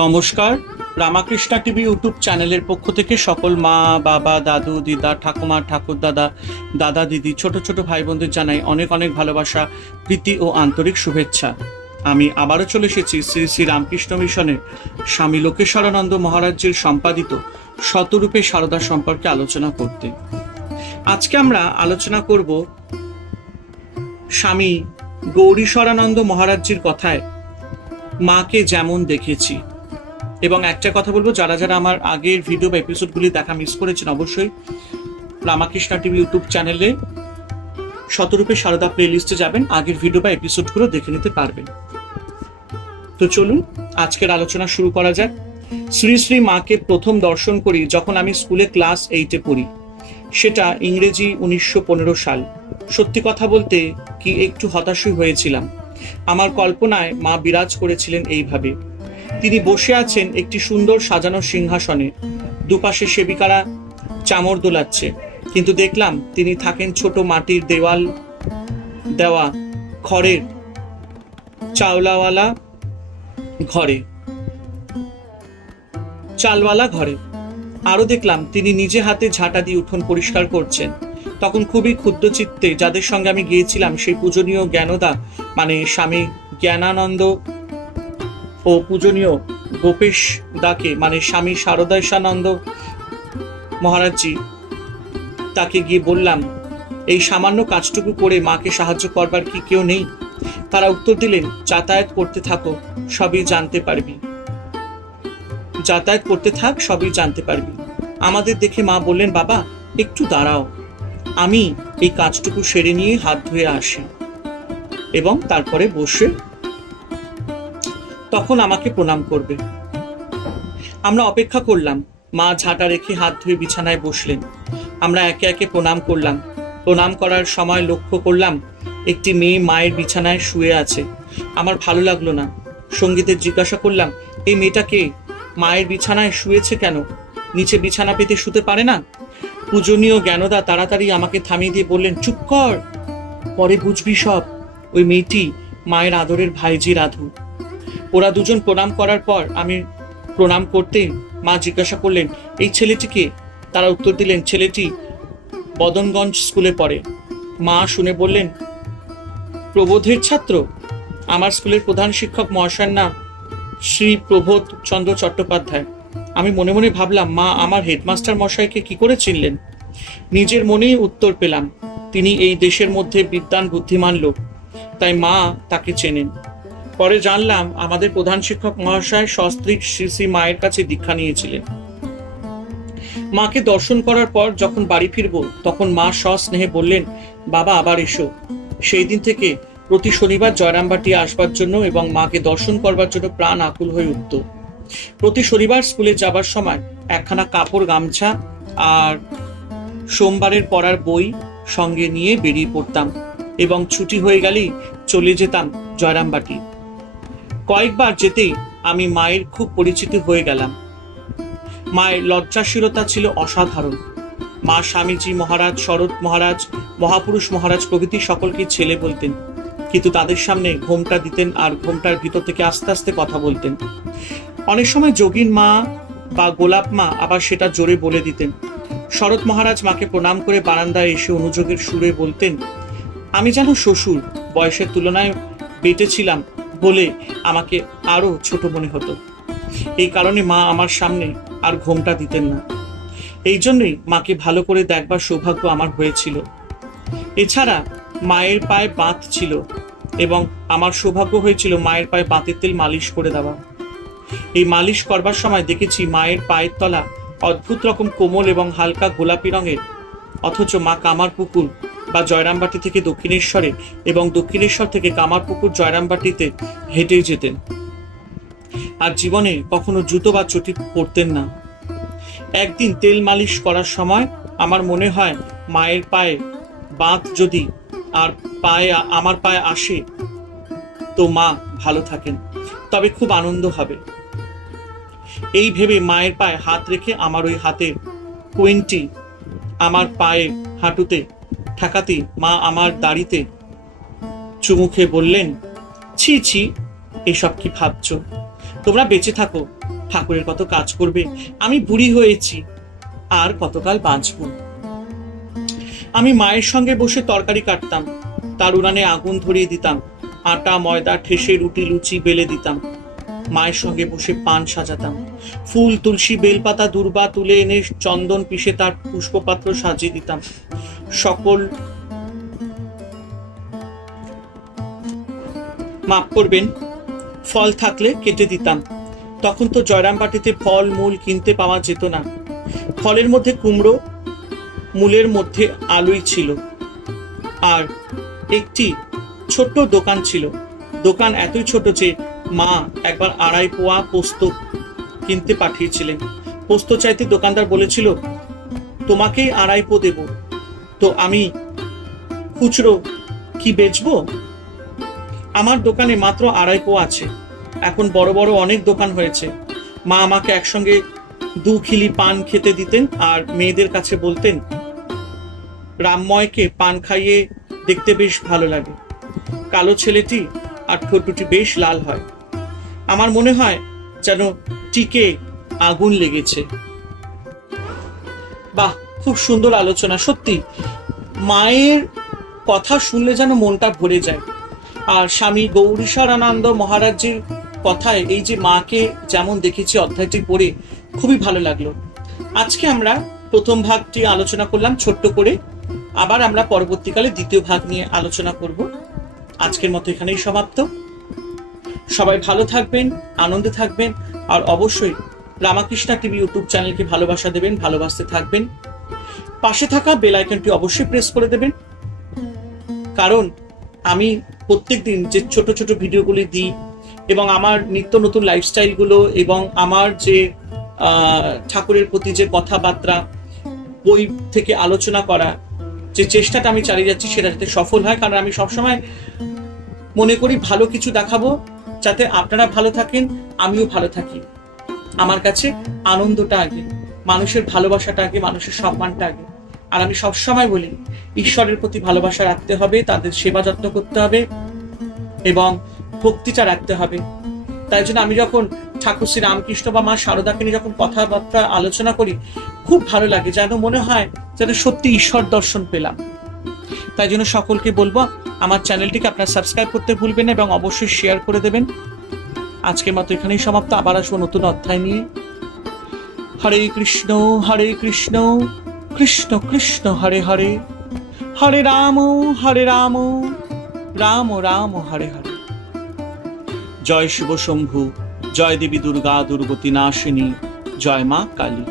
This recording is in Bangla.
নমস্কার। রামাকৃষ্ণা টিভি ইউটিউব চ্যানেলের পক্ষ থেকে সকল মা, বাবা, দাদু, দিদা, ঠাকুমা, ঠাকুর দাদা দাদা, দিদি, ছোট ছোট ভাই বোনদের জানাই অনেক অনেক ভালোবাসা, প্রীতি ও আন্তরিক শুভেচ্ছা। আমি আবারও চলে এসেছি শ্রী শ্রী রামকৃষ্ণ মিশনের স্বামী লোকেশ্বরানন্দ মহারাজ্যের সম্পাদিত শতরূপে সারদা সম্পর্কে আলোচনা করতে। আজকে আমরা আলোচনা করব স্বামী গৌরীশ্বরানন্দ মহারাজ্যের কথায়, মাকে যেমন দেখেছি এবং একটা কথা বলব, যারা যারা আমার আগের ভিডিও বা এপিসোডগুলি দেখা মিস করেছেন অবশ্যই রামাকৃষ্ণা টিভি ইউটিউব চ্যানেলে শতরূপে সারদা প্লে লিস্টে যাবেন, আগের ভিডিও বা এপিসোডগুলো দেখে নিতে পারবেন। তো চলুন, আজকের আলোচনা শুরু করা যাক। শ্রী শ্রী মাকে প্রথম দর্শন করি, যখন আমি স্কুলে ক্লাস এইটে পড়ি। সেটা ইংরেজি উনিশশো পনেরো সাল। সত্যি কথা বলতে কি একটু হতাশই হয়েছিলাম। আমার কল্পনায় মা বিরাজ করেছিলেন এইভাবে। তিনি বসে আছেন একটি সুন্দর সাজানো সিংহাসনে। দুপাশে সেবিকারা চামর দোলাচ্ছে। কিন্তু দেখলাম তিনি থাকেন ছোট মাটির দেওয়াল দেওয়া খড়ের চাওলাওয়ালা ঘরে। চালওয়ালা ঘরে। আরও দেখলাম তিনি নিজে হাতে ঝাঁটা দিয়ে উঠোন পরিষ্কার করছেন। তখন খুবই ক্ষুদ্র চিত্তে যাদের সঙ্গে আমি গিয়েছিলাম সেই পূজনীয় জ্ঞানদা মানে স্বামী জ্ঞানানন্দ ও পূজনীয় গোপেশ দাকে মানে স্বামী শারদাইশানন্দ মহারাজজি, তাকে গিয়ে বললাম, এই সামান্য কাজটুকু করে মাকে সাহায্য করবার কি কেউ নেই? তারা উত্তর দিলেন, যাতায়াত করতে থাকো, সবই জানতে পারবি। যাতায়াত করতে থাক, সবই জানতে পারবি। আমাদের দেখে মা বললেন, বাবা, একটু দাঁড়াও। আমি এই কাজটুকু সেরে নিয়ে হাত ধুয়ে আসি। এবং তারপরে বসে তখন আমাকে প্রণাম করবে। আমরা অপেক্ষা করলাম। মা ঝাঁটা রেখে হাত ধুয়ে বিছানায় বসলেন। আমরা একে একে প্রণাম করলাম। প্রণাম করার সময় লক্ষ্য করলাম, একটি মেয়ে মায়ের বিছানায় শুয়ে আছে। আমার ভালো লাগল না। সঙ্গীতের জিজ্ঞাসা করলাম, এই মেয়েটাকে মায়ের বিছানায় শুয়েছে কেন? নিচে বিছানা পেতে শুতে পারে না? পূজনীয় জ্ঞানদা তাড়াতাড়ি আমাকে থামিয়ে দিয়ে বললেন, চুপ কর। পরে বুঝবি সব। ওই মেয়েটি মায়ের আদরের ভাইজি রাধু। ওরা দুজন প্রণাম করার পর আমি প্রণাম করতে মা জিজ্ঞাসা করলেন, এই ছেলেটিকে? তারা উত্তর দিলেন, ছেলেটি বদনগঞ্জ স্কুলে পড়ে। মা শুনে বললেন, প্রবোধের ছাত্র? আমার স্কুলের প্রধান শিক্ষক মহাশয়ের নাম শ্রী প্রবোধ চন্দ্র চট্টোপাধ্যায়। আমি মনে মনে ভাবলাম, মা আমার হেডমাস্টার মশাইকে কি করে চিনলেন? নিজের মনেই উত্তর পেলাম, তিনি এই দেশের মধ্যে বিদ্যান বুদ্ধিমান লোক, তাই মা তাকে চেনেন। পরে জানলাম আমাদের প্রধান শিক্ষক মহাশয় সস্ত্রীক শ্রী মায়ের কাছে দীক্ষা নিয়েছিলেন। মাকে দর্শন করার পর যখন বাড়ি ফিরবো, তখন মা সস্নেহে বললেন, বাবা, আবার এসো। সেই দিন থেকে প্রতি শনিবার জয়রামবাটি আসবার জন্য এবং মাকে দর্শন করবার জন্য প্রাণ আকুল হয়ে উঠত। প্রতি শনিবার স্কুলে যাবার সময় একখানা কাপড় গামছা আর সোমবারের পড়ার বই সঙ্গে নিয়ে বেরিয়ে পড়তাম এবং ছুটি হয়ে গেলেই চলে যেতাম জয়রামবাটি। কয়েকবার যেতেই আমি মায়ের খুব পরিচিত হয়ে গেলাম। মায়ের লজ্জাশীলতা ছিল অসাধারণ। মা স্বামীজি মহারাজ, শরৎ মহারাজ, মহাপুরুষ মহারাজ প্রভৃতি সকলকে ছেলে বলতেন। কিন্তু তাদের সামনে ঘোমটা দিতেন আর ঘোমটার ভিতর থেকে আস্তে আস্তে কথা বলতেন। অনেক সময় যোগীন মা বা গোলাপ মা আবার সেটা জোরে বলে দিতেন। শরৎ মহারাজ মাকে প্রণাম করে বারান্দায় এসে অনুযোগের সুরে বলতেন, আমি যেন শ্বশুর, বয়সের তুলনায় বেটে ছিলাম বলে আমাকে আরও ছোট মনে হতো। এই কারণে মা আমার সামনে আর ঘোমটা দিতেন না। এই জন্যই মাকে ভালো করে দেখবার সৌভাগ্য আমার হয়েছিল। এছাড়া মায়ের পায়ে বাঁধ ছিল এবং আমার সৌভাগ্য হয়েছিল মায়ের পায়ে বাঁতের তেল মালিশ করে দেওয়া। এই মালিশ করবার সময় দেখেছি মায়ের পায়ের তলা অদ্ভুত রকম কোমল এবং হালকা গোলাপি রঙের, অথচ মা কামার পুকুর বা জয়রামবাটি থেকে দক্ষিণেশ্বরে এবং দক্ষিণেশ্বর থেকে কামারপুকুর জয়রামবাটিতে হেঁটে যেতেন। আর জীবনে কখনো জুতো বা চটি পরতেন না। একদিন তেল মালিশ করার সময় আমার মনে হয় মায়ের পায়ে বাঁধ যদি আর পায়ে, আমার পায়ে আসে, তো মা ভালো থাকেন। তবে খুব আনন্দ হবে। এই ভেবে মায়ের পায়ে হাত রেখে আমার ওই হাতের কোয়েনটি আমার পায়ে হাঁটুতে ঠেকাতে মা আমার দাড়িতে চুমুখে বললেন, ছি ছি, এসব কি ভাবছ? তোমরা বেঁচে থাকো, ঠাকুরের কত কাজ করবে, আমি বুড়ি হয়েছি, আর কতকাল বাঁচবো? আমি মায়ের সঙ্গে বসে তরকারি কাটতাম, তার উনানে আগুন ধরিয়ে দিতাম, আটা, ময়দা, ঠেসে রুটি, লুচি বেলে দিতাম। মায়ের সঙ্গে বসে পান সাজাতাম। ফুল, তুলসী, বেলপাতা, দুর্বা তুলে এনে চন্দন পিষে তার পুষ্পপাত্র সাজিয়ে দিতাম। সকল মাপ করবেন, ফল থাকলে কেটে দিতাম। তখন তো জয়রামবাটিতে ফল, মূল কিনতে পাওয়া যেত না। ফলের মধ্যে কুমড়ো, মূলের মধ্যে আলুই ছিল। আর একটি ছোট্ট দোকান ছিল। দোকান এতই ছোট যে মা একবার আড়াই পোয়া পোস্ত কিনতে পাঠিয়েছিলেন। পোস্ত চাইতে দোকানদার বলেছিল, তোমাকেই আড়াই পো দেব। তো আমি খুচরো কি বেচবো? আমার দোকানে মাত্র আড়াই পো আছে। এখন বড় বড় অনেক দোকান হয়েছে। মা আমাকে একসঙ্গে দু খিলি পান খেতে দিতেন আর মেয়েদের কাছে বলতেন, রামময়কে পান খাইয়ে দেখতে বেশ ভালো লাগে। কালো ছেলেটি আর ঠোঁট দুটি বেশ লাল হয়। আমার মনে হয় যেন টিকে আগুন লেগেছে। বাহ, খুব সুন্দর আলোচনা, সত্যি। মায়ের কথা শুনলে যেন মনটা ভরে যায়। আর স্বামী গৌরীশ্বরানন্দ মহারাজের কথায় এই যে মাকে যেমন দেখেছি অধ্যায়টি পড়ে, খুবই ভালো লাগল। আজকে আমরা প্রথম ভাগটি আলোচনা করলাম ছোট্ট করে। আবার আমরা পরবর্তীকালে দ্বিতীয় ভাগ নিয়ে আলোচনা করব। আজকের মতো এখানেই সমাপ্ত। সবাই ভালো থাকবেন, আনন্দে থাকবেন, আর অবশ্যই রামাকৃষ্ণা টিভি ইউটিউব চ্যানেলকে ভালোবাসা দেবেন, ভালোবাসতে থাকবেন। পাশে থাকা বেল আইকনটি অবশ্যই প্রেস করে দেবেন। কারণ আমি প্রত্যেকদিন যে ছোট ছোট ভিডিওগুলি দিই এবং আমার নিত্য নতুন লাইফস্টাইলগুলো এবং আমার যে ঠাকুরের প্রতি যে কথাবার্তা, বই থেকে আলোচনা করা, যে চেষ্টাটা আমি চালিয়ে যাচ্ছি সেটা যাতে সফল হয়। কারণ আমি সবসময় মনে করি ভালো কিছু দেখাবো যাতে আপনারা ভালো থাকেন, আমিও ভালো থাকি। আমার কাছে আনন্দটা আগে, মানুষের ভালোবাসাটা আগে, মানুষের সম্মানটা আগে। আর আমি সবসময় বলি, ঈশ্বরের প্রতি ভালোবাসা রাখতে হবে, তাদের সেবা যত্ন করতে হবে এবং ভক্তিটা রাখতে হবে। তাই জন্য আমি যখন ঠাকুর শ্রী রামকৃষ্ণ বা মা শারদাকে নিয়ে যখন কথাবার্তা আলোচনা করি, খুব ভালো লাগে, যেন মনে হয় যেন সত্যি ঈশ্বর দর্শন পেলাম। তাই জন্য সকলকে বলব, আমার চ্যানেলটিকে আপনারা সাবস্ক্রাইব করতে ভুলবেন এবং অবশ্যই শেয়ার করে দেবেন। আজকের মতো এখানেই সমাপ্ত, আবার আসব নতুন অধ্যায় নিয়ে। হরে কৃষ্ণ হরে কৃষ্ণ কৃষ্ণ কৃষ্ণ, হরে হরে। হরে রাম হরে রাম রাম রাম, হরে হরে। জয় শিব শম্ভু, জয় দেবী দুর্গা দুর্গতি নাশিনী, জয় মা কালী।